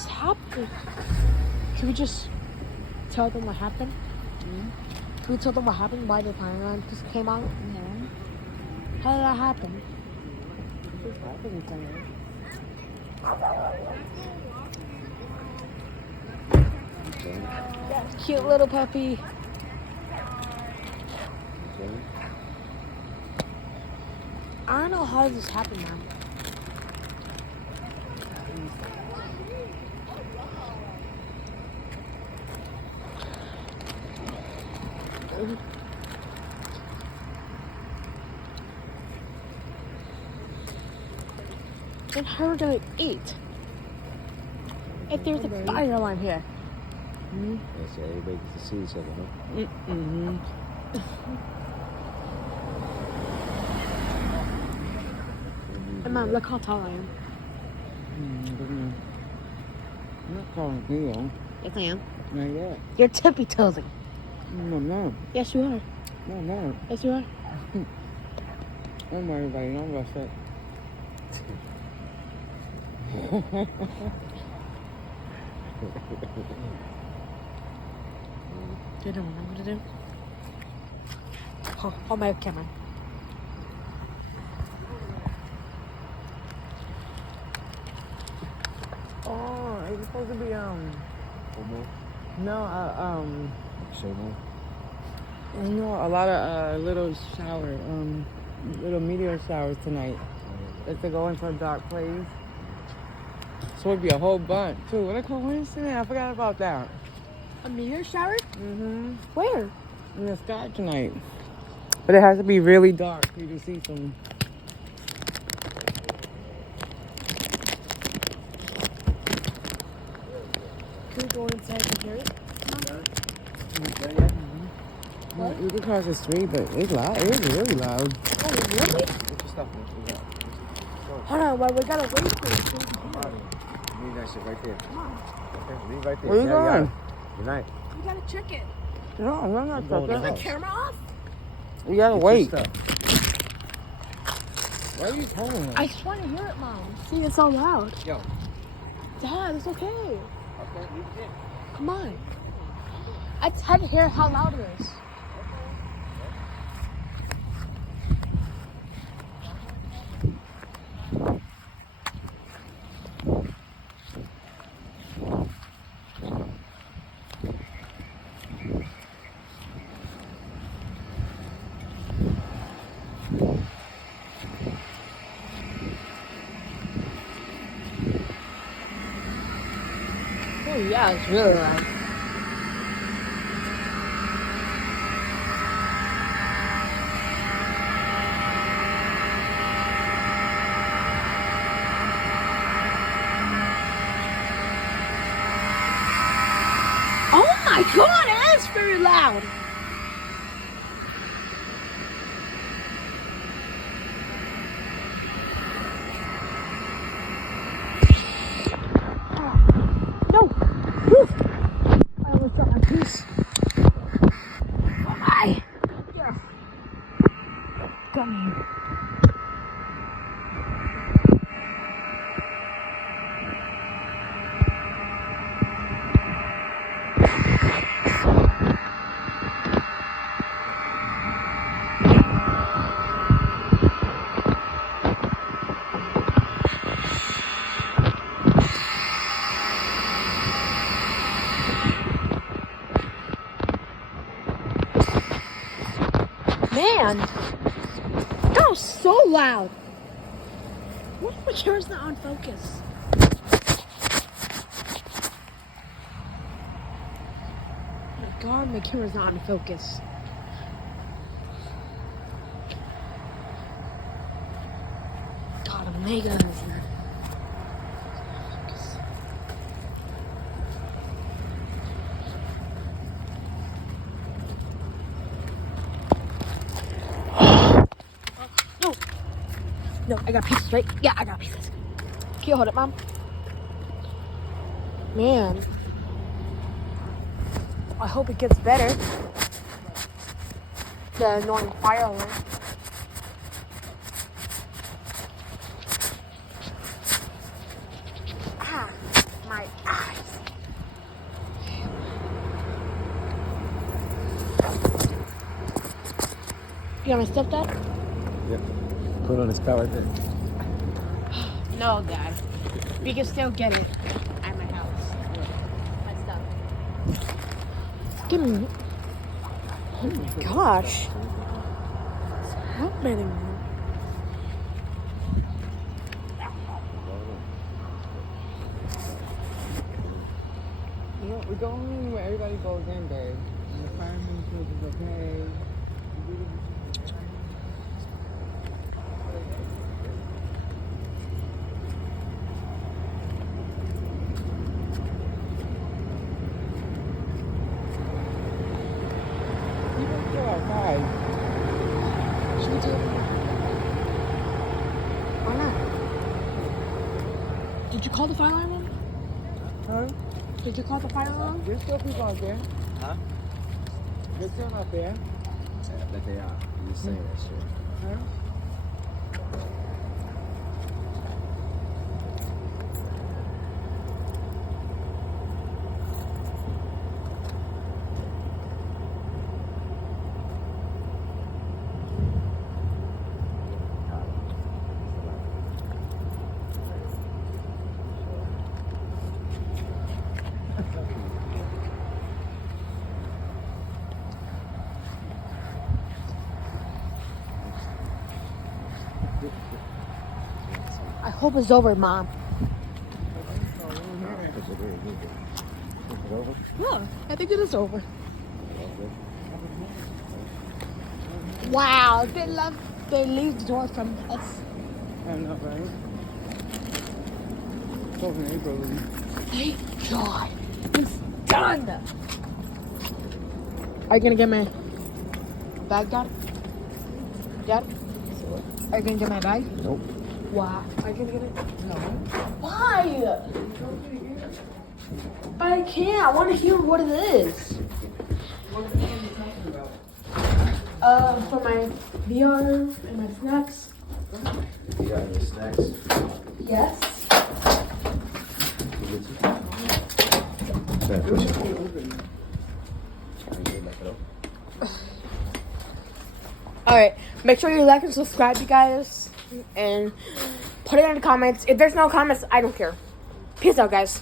this happen? Should we just tell them what happened? Should we tell them what happened? Why the fire alarm just came out? No. How did that happen? This happened somewhere. Cute little puppy. I don't know how this happened, man. And how do I eat? If there's a fire alarm here. Yeah, so everybody gets to see each other, huh? Mm-hmm. And man, look how tall I am. I'm not calling you on. Yes, I am. Not yet. You're tippy toesing. No, I'm not. Yes, you are. No, I'm not. Yes, you are. Don't worry about it. Don't rush it. You don't know what to do. Hold my camera. Oh, it's supposed to be Homo? no Shamo? a lot of little shower little meteor showers tonight. If they go into a dark place. So it'd be a whole bunch too. What a coincidence! I forgot about that. A meteor shower? Mm-hmm. Where? In the sky tonight. But it has to be really dark for you to see some. Can we go inside and hear it? What? You can cross the street, but it's loud. It is really loud. Oh, really? What's your stuff, man? Hold on, well, we gotta wait for it. Leave that shit right there. Come on. Okay, leave right there. Where you going? Good night. We gotta check it. No, I'm not going touching. Is the house. camera off? You gotta Get wait. your stuff. Why are you calling her? I just want to hear it, Mom. See, it's so loud. Yo. Dad, it's okay. Okay, leave it there. Come on. I just had to hear how loud it is. Oh yeah, it's really loud. Oh my god, it is very loud. No! Whew. I almost dropped my piece. Why? Yeah. Got me. Man, that was so loud. What if my camera's not on focus? Oh my god, my camera's not on focus. God, Omega is not. Focus. No. No, I got pieces, right? Yeah, I got pieces. Can you hold it, Mom? Man. I hope it gets better. The annoying fire alarm. Ah, my You want my stepdad? Yep. Put it on his car right there. No, Dad. We can still get it at my house. My stuff. Give me. Oh my gosh. What's happening? You know, we go in where everybody goes in, babe. And the fireman says it's okay. You don't go outside. Should we do it? Why not? Did you call the fire alarm? Huh? Did you call the fire alarm? There's still people out there. Huh? They're still out there. Yeah, I bet they are. You saying that shit. Huh? I hope it's over, Mom. Yeah, I think it is over. Wow, they leave the door from us. I know, right? It's over in April. Thank God. It's done. Are you gonna get my bag, Dad? Dad? Are you gonna get my bag? Nope. Why? Are you gonna get it? No. Why? But I can't. I want to hear what it is. What are you talking about? For my VR and my snacks. You got any snacks? Yes. All right. Make sure you like and subscribe, you guys, and put it in the comments. If there's no comments, I don't care. Peace out, guys.